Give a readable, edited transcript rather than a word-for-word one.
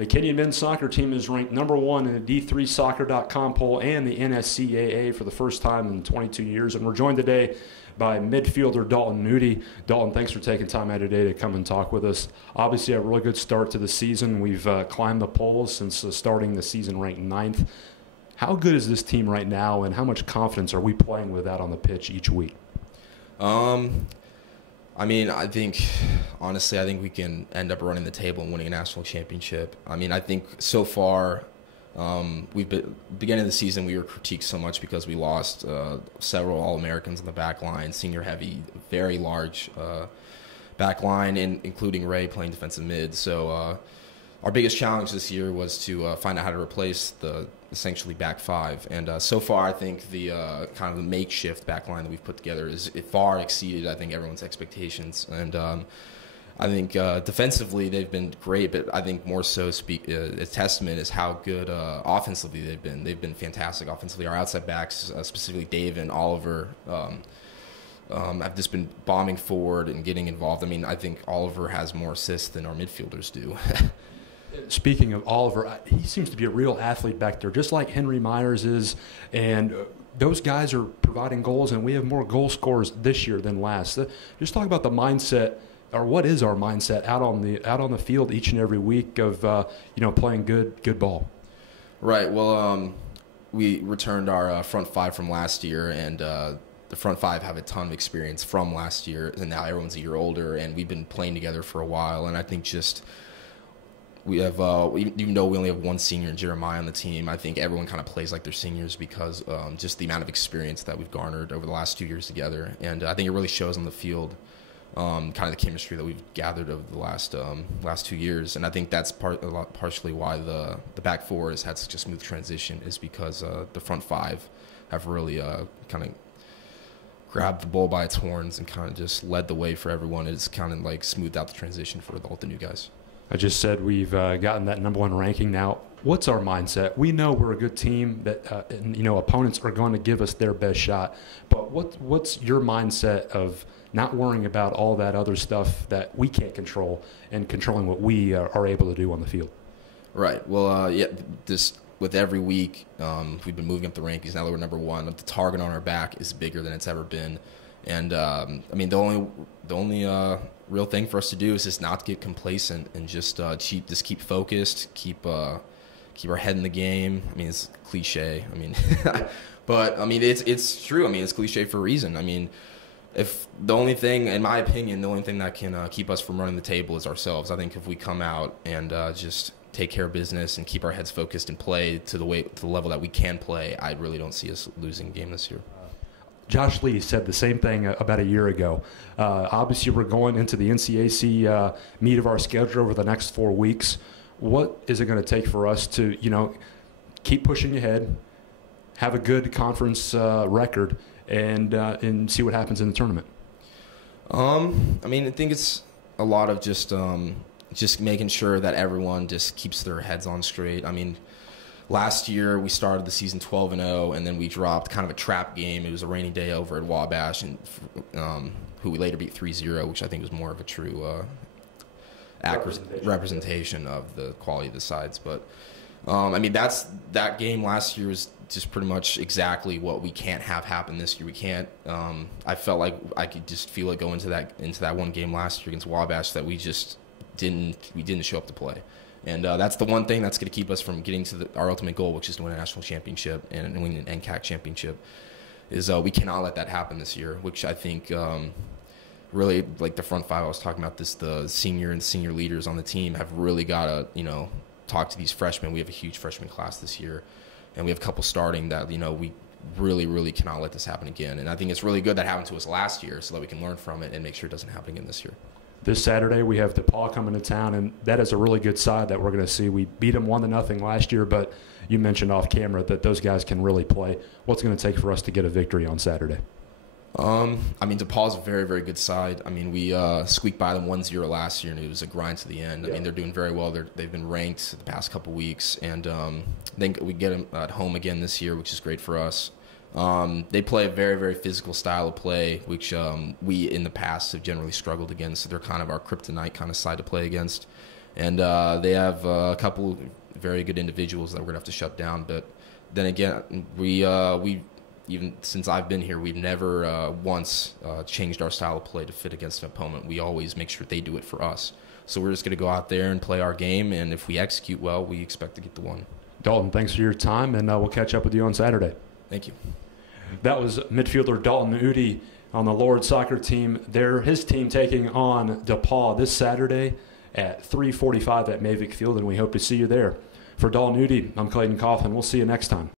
The Kenyon men's soccer team is ranked #1 in the D3Soccer.com poll and the NSCAA for the first time in 22 years. And we're joined today by midfielder Dalton Eudy. Dalton, thanks for taking time out today to come and talk with us. Obviously, a really good start to the season. We've climbed the polls since starting the season ranked 9th. How good is this team right now, and how much confidence are we playing with out on the pitch each week? I mean, honestly, I think we can end up running the table and winning a national championship. I mean, I think so far, beginning of the season, we were critiqued so much because we lost several All-Americans on the back line, senior heavy, very large back line, including Ray playing defensive mid. So our biggest challenge this year was to find out how to replace the essentially back five. And so far, I think the kind of the makeshift back line that we've put together it far exceeded, I think, everyone's expectations. And I think defensively they've been great, but I think more so a testament is how good offensively they've been. They've been fantastic offensively. Our outside backs, specifically Dave and Oliver, have just been bombing forward and getting involved. I mean, I think Oliver has more assists than our midfielders do. Speaking of Oliver, he seems to be a real athlete back there, just like Henry Myers is. And those guys are providing goals, and we have more goal scorers this year than last. Just talk about the mindset, or what is our mindset out on the field each and every week of playing good ball. Right. Well, we returned our front five from last year, and the front five have a ton of experience from last year, and now everyone's a year older, and we've been playing together for a while. And I think just we have, even though we only have one senior, Jeremiah, on the team, I think everyone kind of plays like they're seniors because just the amount of experience that we've garnered over the last 2 years together. And I think it really shows on the field, kind of the chemistry that we've gathered over the last 2 years. And I think that's partially why the back four has had such a smooth transition, is because the front five have really kind of grabbed the bull by its horns and kind of just led the way for everyone. It's kind of like smoothed out the transition for all the new guys. I just said we've gotten that #1 ranking. Now, what's our mindset? We know we're a good team, that opponents are going to give us their best shot. But what's your mindset of not worrying about all that other stuff that we can't control and controlling what we are able to do on the field? Right. Well, with every week, we've been moving up the rankings. Now that we're #1, the target on our back is bigger than it's ever been. And I mean, the only real thing for us to do is just not to get complacent and just keep focused, keep our head in the game. I mean, it's cliche. I mean, but I mean, it's true. I mean, it's cliche for a reason. I mean, if the only thing, in my opinion, the only thing that can keep us from running the table is ourselves. I think if we come out and just take care of business and keep our heads focused and play to the level that we can play, I really don't see us losing a game this year. Josh Lee said the same thing about a year ago. Obviously, we're going into the NCAC meat of our schedule over the next 4 weeks. What is it going to take for us to, keep pushing ahead, have a good conference record, and see what happens in the tournament? I mean, I think it's a lot of just making sure that everyone just keeps their heads on straight. I mean, last year, we started the season 12-0, and then we dropped kind of a trap game. It was a rainy day over at Wabash, and who we later beat 3-0, which I think was more of a true representation of the quality of the sides. But, I mean, that game last year was just pretty much exactly what we can't have happen this year. We can't. I felt like I could just feel it go into that one game last year against Wabash that we didn't show up to play. And that's the one thing that's going to keep us from getting to our ultimate goal, which is to win a national championship and win an NCAC championship, is we cannot let that happen this year, which I think really, like the front five I was talking about, the senior leaders on the team have really got to, talk to these freshmen. We have a huge freshman class this year, and we have a couple starting that, we really, really cannot let this happen again. And I think it's really good that happened to us last year so that we can learn from it and make sure it doesn't happen again this year. This Saturday, we have DePauw coming to town, and that is a really good side that we're going to see. We beat them 1-0 last year, but you mentioned off camera that those guys can really play. What's going to take for us to get a victory on Saturday? I mean, DePauw's a very, very good side. I mean, we squeaked by them 1-0 last year, and it was a grind to the end. I mean, they're doing very well. They've been ranked the past couple weeks, and then we get them at home again this year, which is great for us. They play a very, very physical style of play, which we in the past have generally struggled against. So they're kind of our kryptonite kind of side to play against. And they have a couple very good individuals that we're going to have to shut down. But then again, we even since I've been here, we've never once changed our style of play to fit against an opponent. We always make sure they do it for us. So we're just going to go out there and play our game, and if we execute well, we expect to get the one. Dalton, thanks for your time, and we'll catch up with you on Saturday. Thank you. That was midfielder Dalton Eudy on the Lord soccer team. His team taking on DePauw this Saturday at 3:45 at Mavic Field, and we hope to see you there. For Dalton Eudy, I'm Clayton Coughlin. We'll see you next time.